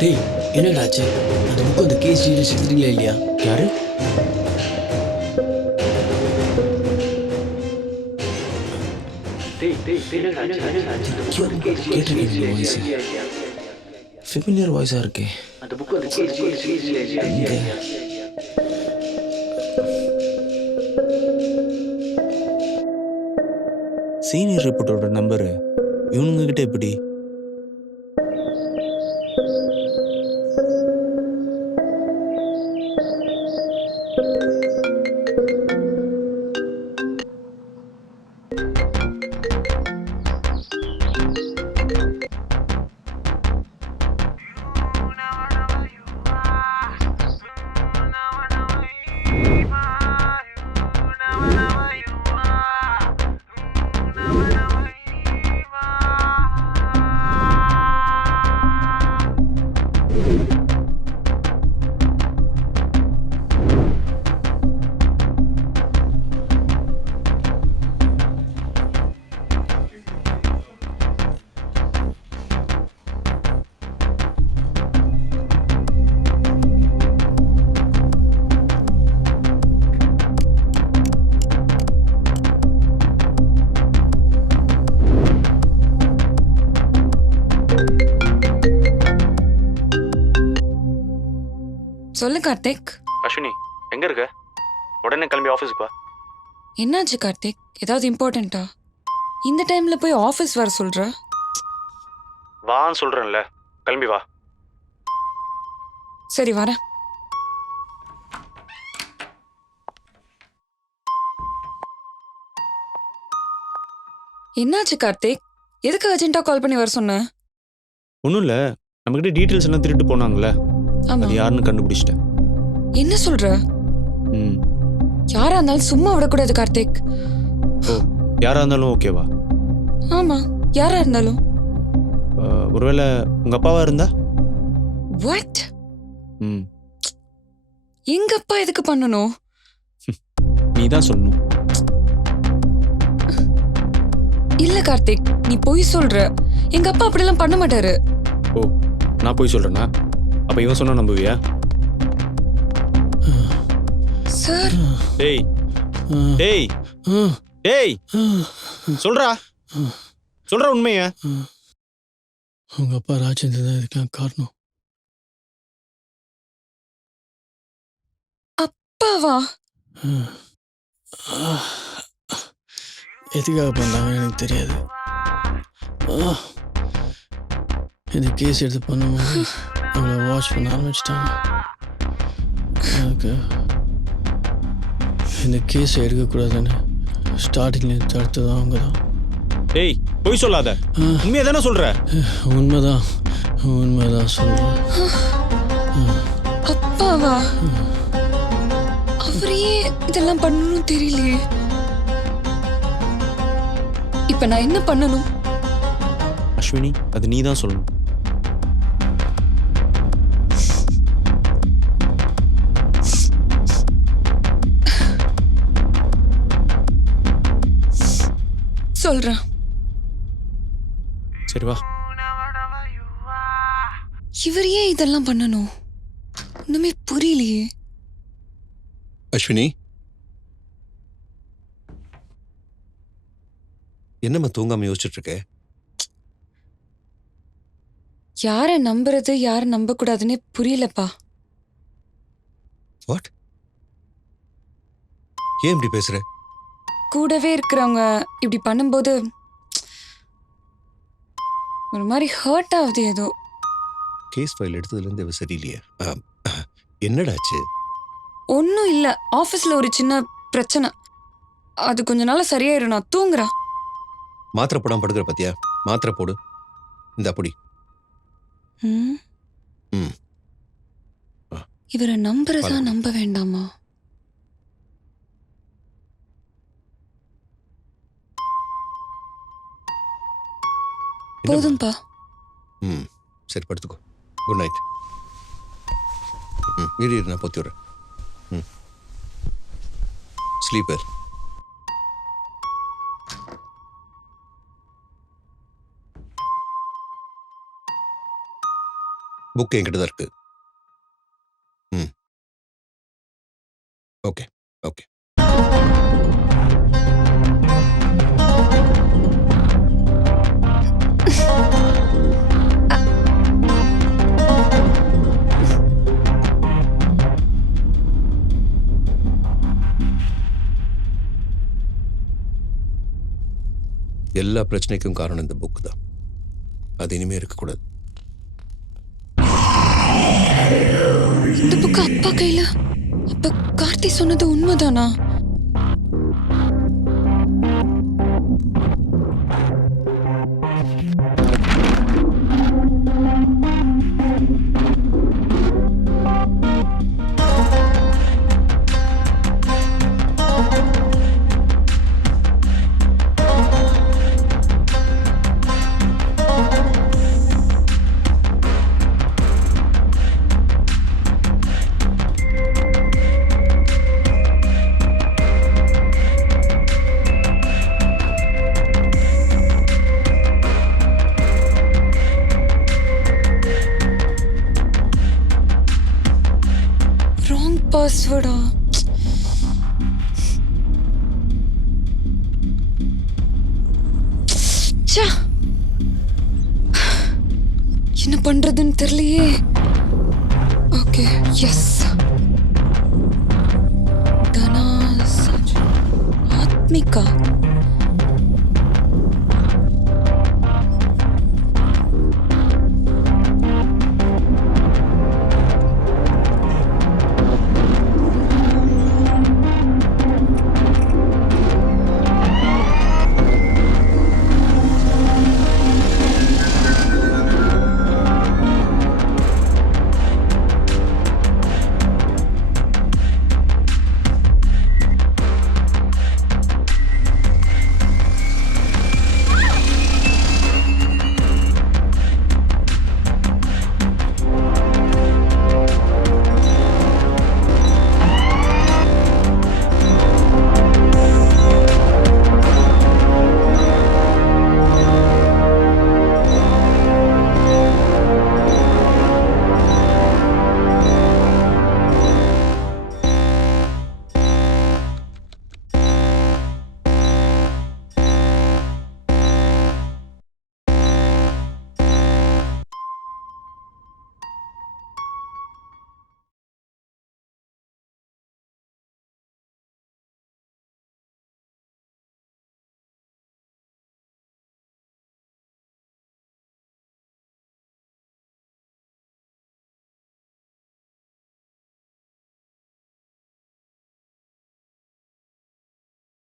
டேய் என்னடா ஆச்சு? அந்த புக்கு அந்த கேஸ் டீடைல்ஸ் எடுத்துட்டீங்களா இல்லையா? யாரு? கேட்டிருக்கேன் வாய்ஸ். ஃபெமிலியர் வாய்ஸாக இருக்கே. இங்க. சீனியர் ரிப்போர்ட்டரோட நம்பரு இவனுங்க கிட்ட எப்படி? சொல்லு கார்த்திக். அஸ்வினி எங்க இருக்க? உடனே கிளம்பி ஆஃபீஸுக்கு வா. என்னாச்சு கார்த்திக்? ஏதாவது இம்பார்ட்டண்ட்டா? இந்த டைம்ல போய் ஆஃபீஸ் வர சொல்ற? வான்னு சொல்றேன்ல, கிளம்பி வா. சரி வரேன். என்னாச்சு கார்த்திக்? எதுக்கு அர்ஜென்ட்டா கால் பண்ணி வர சொன்ன? ஒன்றும் இல்லை, நம்மகிட்ட டீட்டெயில்ஸ் எல்லாம் திருட்டு போனாங்கல்ல, ஆமா. அது யாருன்னு கண்டுபிடிச்சிட்டேன். என்ன சொல்ற? ம். யாரா இருந்தாலும் சும்மா விடக்கூடாது கார்த்திக். ஓ, யாரா இருந்தாலும் ஓகேவா? ஆமா, யாரா இருந்தாலும். ஒருவேளை உங்க அப்பாவா இருந்தா? வாட்? ம். எங்க அப்பா எதுக்கு பண்ணணும்? நீ தான் சொல்லணும். இல்ல கார்த்திக், நீ பொய் சொல்ற. எங்க அப்பா அப்படிலாம் பண்ண மாட்டாரு. ஓ, நான் போய் சொல்றேனா? அப்ப இவன் சொன்னா நம்புவியா? சார். டேய் டேய் டேய், சொல்றா சொல்றா உண்மைய. உங்க அப்பா ராஜேந்திரன் தான் இதுக்கெல்லாம் காரணம். அப்பாவா? எதுக்காக பண்ணாங்கன்னு எனக்கு தெரியாது. இந்த கேஸ் எடுத்து பண்ணும்போது அவளை வாட்ச் பண்ண ஆரம்பிச்சிட்டாங்க. எனக்கு இந்த கேஸை எடுக்கக்கூடாதுன்னு ஸ்டார்டிங்லேருந்து தடுத்தது அவங்க தான். டேய் பொய் சொல்லாத, உண்மையை தானே சொல்ற? உண்மைதான் உண்மைதான் சொல்கிறேன். அப்பாவா? அவரையே இதெல்லாம் பண்ணணும் தெரியலையே. இப்ப நான் என்ன பண்ணணும்? அஸ்வினி, அது நீ தான் சொல்லணும். சொல்றேன். சரி வா. இவர் ஏன் இதெல்லாம் பண்ணணும்? ஒண்ணுமே புரியலையே. அஸ்வினி, என்னம்மா தூங்காம யோசிச்சுட்டு இருக்க? யார நம்புறது யார நம்ப கூடாதுன்னு புரியலப்பா. வாட்? ஏன் இப்படி பேசுற? கூடவே இருக்கிறவங்க இப்படி பண்ணும்போது ஒரு மாதிரி ஹர்ட் ஆகுது ஏதோ. கேஸ் ஃபைல் எடுத்ததுலேருந்து இவ சரியில்லையே. என்னடாச்சு? ஒன்றும் இல்லை, ஆஃபீஸில் ஒரு சின்ன பிரச்சனை. அது கொஞ்ச நாள் சரியாயிரும். நான் தூங்குறேன். மாத்திரை போடாம படுக்கிற பத்தியா? மாத்திரை போடு. இந்த அப்படி. ம். ம். இவரை நம்புறதா பரவாயில்ல. நம்ப வேண்டாமா? போதும்பா. ம், சரி படுத்துக்கோ. Good night. ம், இரு நான் பொத்தி விடுறேன். ம், ஸ்லீப்பர். புக் என்கிட்ட தான் இருக்கு. ம். Okay okay. எல்லா பிரச்சனைக்கும் காரணம் இந்த புக் தான். அது இனிமே இருக்கக்கூடாது. இந்த புக்கு அப்பா கையில. அப்ப கார்த்தி சொன்னது உண்மைதானா? ராங் பாஸ்வேர்டா? என்ன பண்றதுன்னு தெரியலையே. Okay, yes. தனா ஆத்மிகா.